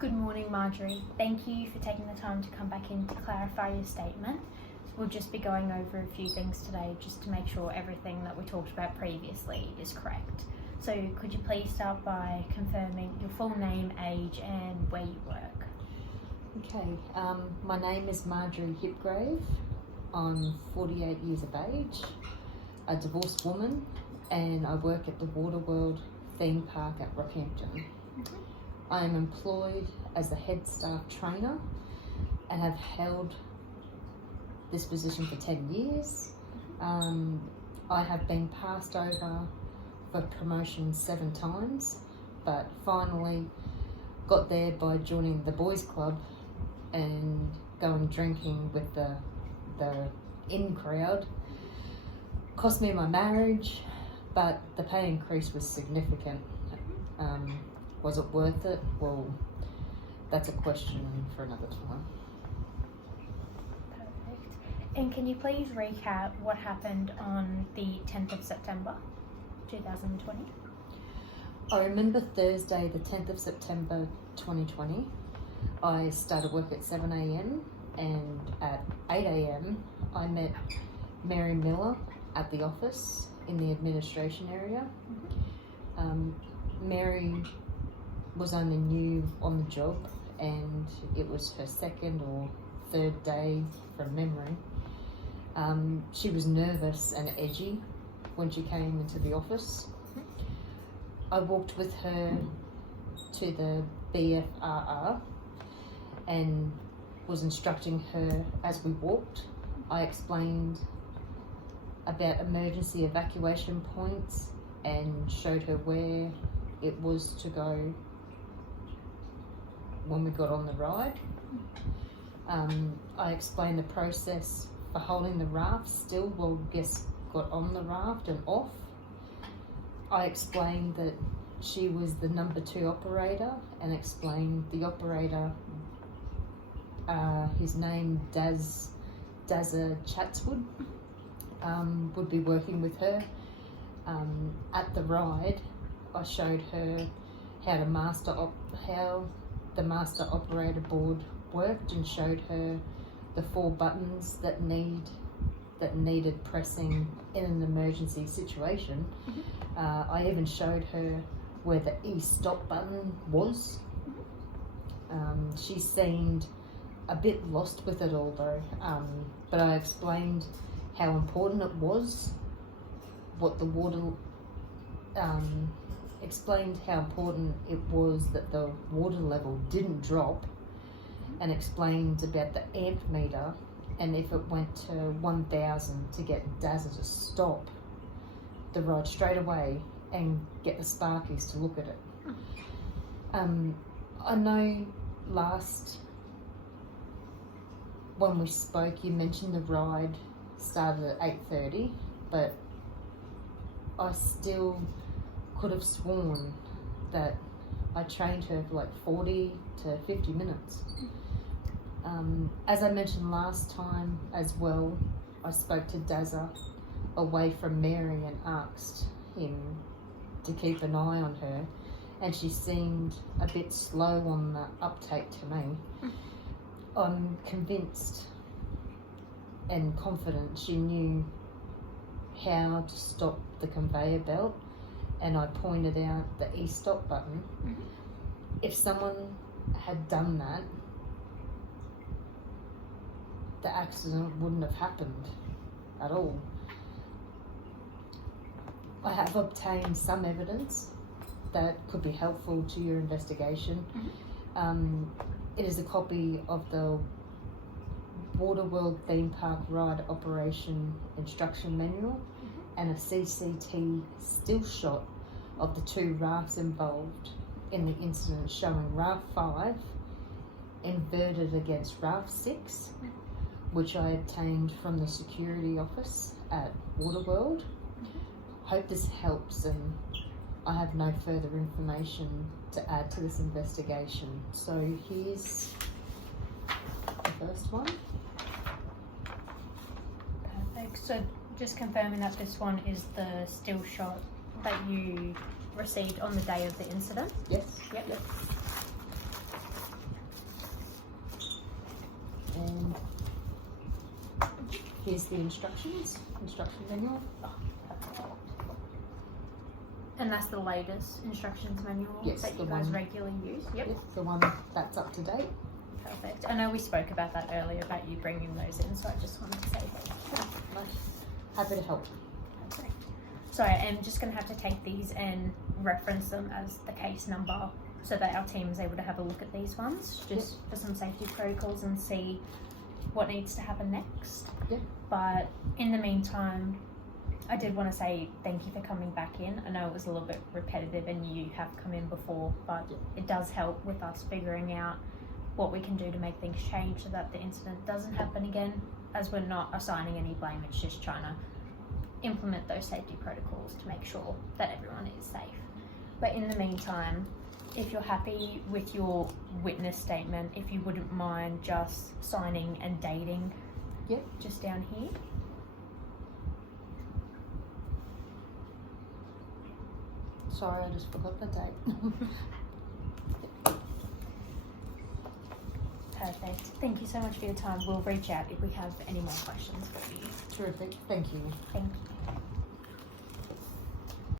Good morning, Marjorie. Thank you for taking the time to come back in to clarify your statement. We'll just be going over a few things today just to make sure everything that we talked about previously is correct. So could you please start by confirming your full name, age and where you work? Okay, my name is Marjorie Hipgrave. I'm 48 years of age, a divorced woman, and I work at the Waterworld theme park at Rockhampton. I am employed as a head staff trainer and have held this position for 10 years. I have been passed over for promotion 7 times, but finally got there by joining the boys club and going drinking with the in crowd. Cost me my marriage, but the pay increase was significant. Was it worth it? Well, that's a question for another time. Perfect. And can you please recap what happened on the 10th of September 2020? I remember Thursday, the 10th of September 2020. I started work at 7 a.m. and at 8 a.m. I met Mary Miller at the office in the administration area. Mary was only new on the job and it was her 2nd or 3rd day from memory. She was nervous and edgy when she came into the office. I walked with her to the BFRR and was instructing her as we walked. I explained about emergency evacuation points and showed her where it was to go when we got on the ride. I explained the process for holding the raft still while guests got on the raft and off. I explained that she was the number 2 operator and explained the operator, his name Dazza Chatswood, would be working with her. At the ride, I showed her how the master operator board worked and showed her the 4 buttons that needed pressing in an emergency situation. I even showed her where the e-stop button was. She seemed a bit lost with it all though, but I explained how important it was, explained how important it was that the water level didn't drop, and explained about the amp meter, and if it went to 1,000 to get Dazza to stop the ride straight away and get the Sparkies to look at it. I know when we spoke you mentioned the ride started at 8:30, but I still could have sworn that I trained her for like 40 to 50 minutes. As I mentioned last time as well, I spoke to Dazza away from Mary and asked him to keep an eye on her, and she seemed a bit slow on the uptake to me. I'm convinced and confident she knew how to stop the conveyor belt, and I pointed out the e-stop button. If someone had done that, the accident wouldn't have happened at all. I have obtained some evidence that could be helpful to your investigation. It is a copy of the Waterworld theme park ride operation instruction manual and a CCT still shot of the 2 rafts involved in the incident, showing raft 5 inverted against raft 6, which I obtained from the security office at Waterworld. Hope this helps, and I have no further information to add to this investigation. So here's the first one. Perfect. So just confirming that this one is the still shot that you received on the day of the incident? Yes. Yep. Here's the instruction manual. And that's the latest instructions manual Yes, that the you guys one- regularly use? Yep. Yes, the one that's up to date. Perfect. I know we spoke about that earlier, about you bringing those in, so I just wanted to say thank you. Right. Happy to help. Perfect. So I am just going to have to take these and reference them as the case number so that our team is able to have a look at these ones, just for some safety protocols and see what needs to happen next. Yep. But in the meantime, I did want to say thank you for coming back in. I know it was a little bit repetitive and you have come in before, but it does help with us figuring out what we can do to make things change so that the incident doesn't happen again, as we're not assigning any blame, it's just trying to implement those safety protocols to make sure that everyone is safe. But in the meantime, if you're happy with your witness statement, if you wouldn't mind just signing and dating just down here. Sorry, I just forgot the date. Perfect. Thank you so much for your time. We'll reach out if we have any more questions for you. Terrific. Thank you. Thank you.